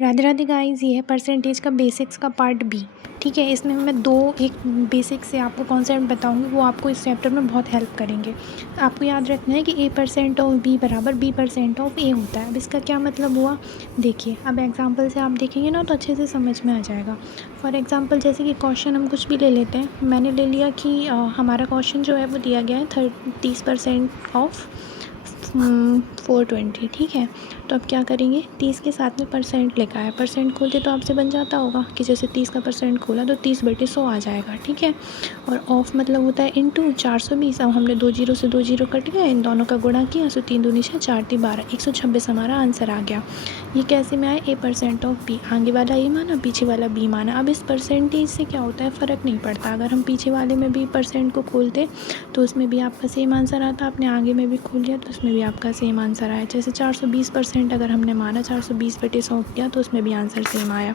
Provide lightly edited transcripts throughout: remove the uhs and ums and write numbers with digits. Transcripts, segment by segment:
Radhe Radhe guys, ये है percentage का बेसिक्स का पार्ट बी। ठीक है, इसमें मैं एक बेसिक से आपको कॉन्सेप्ट बताऊंगी, वो आपको इस चैप्टर में बहुत हेल्प करेंगे। आपको याद रखना है कि a% ऑफ b बराबर b% ऑफ a होता है। अब इसका क्या मतलब हुआ, देखिए अब एग्जांपल से आप देखेंगे ना तो अच्छे से समझ में आ जाएगा। फॉर एग्जांपल जैसे कि क्वेश्चन हम कुछ भी ले लेते हैं। मैंने ले लिया कि हमारा क्वेश्चन जो है वो दिया गया है 30% ऑफ 420। ठीक है, तो अब क्या करेंगे, 30 के साथ में परसेंट लिखा है, परसेंट खोलते तो आपसे बन जाता होगा कि जैसे 30 का परसेंट खोला तो 30/100 आ जाएगा। ठीक है, और ऑफ मतलब होता है इनटू 420। अब हमने 2 जीरो से 2 जीरो कट गया, इन दोनों का गुणा किया, सो 3 दूनी 6 4 3 12, 126 हमारा आंसर आ गया। ये कैसे में आए, a% ऑफ b। आगे वाला ए माना, पीछे वाला b माना। अब इस परसेंटेज से क्या होता है, फ़र्क नहीं पड़ता। अगर हम पीछे वाले में भी परसेंट को खोलते तो उसमें भी आपका सेम आंसर आता, आपने आगे में भी खोल लिया तो उसमें भी आपका सेम आंसर आया। जैसे 420% अगर हमने माना, 420/100 किया तो उसमें भी आंसर सेम आया।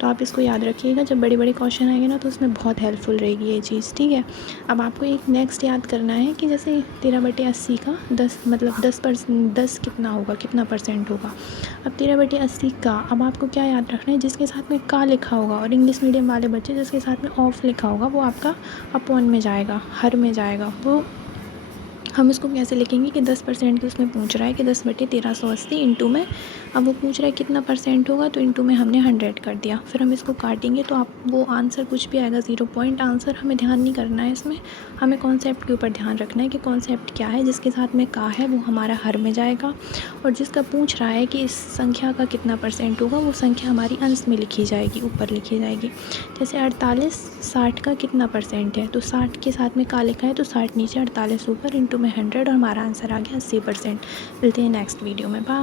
तो आप इसको याद रखिएगा, जब बड़े बड़े क्वेश्चन आएंगे ना तो उसमें बहुत हेल्पफुल रहेगी ये चीज़। ठीक है, अब आपको एक नेक्स्ट याद करना है कि जैसे 13/80 का 10 मतलब 10 कितना होगा, कितना परसेंट होगा। अब 13/80 का अब आपको क्या याद रखना है, जिसके साथ में का लिखा होगा, और इंग्लिश मीडियम वाले बच्चे जिसके साथ में ऑफ लिखा होगा वो आपका अपॉन में जाएगा, हर में जाएगा। वो हम इसको कैसे लिखेंगे कि 10% की उसमें पूछ रहा है कि 10/1380 इंटू में। अब वो पूछ रहा है कितना परसेंट होगा, तो इंटू में हमने 100 कर दिया। फिर हम इसको काटेंगे तो आप वो आंसर कुछ भी आएगा, 0 पॉइंट आंसर। हमें ध्यान नहीं करना है इसमें, हमें कॉन्सेप्ट के ऊपर ध्यान रखना है कि कॉन्सेप्ट क्या है। जिसके साथ में का है वो हमारा हर में जाएगा, और जिसका पूछ रहा है कि इस संख्या का कितना परसेंट होगा, वो संख्या हमारी अंश में लिखी जाएगी, ऊपर लिखी जाएगी। जैसे 48 60 का कितना परसेंट है, तो 60 के साथ में का लिखा है तो 60 नीचे 48 ऊपर, इंटू में 100, और हमारा आंसर आ गया 80%। मिलते हैं नेक्स्ट वीडियो में, बाय।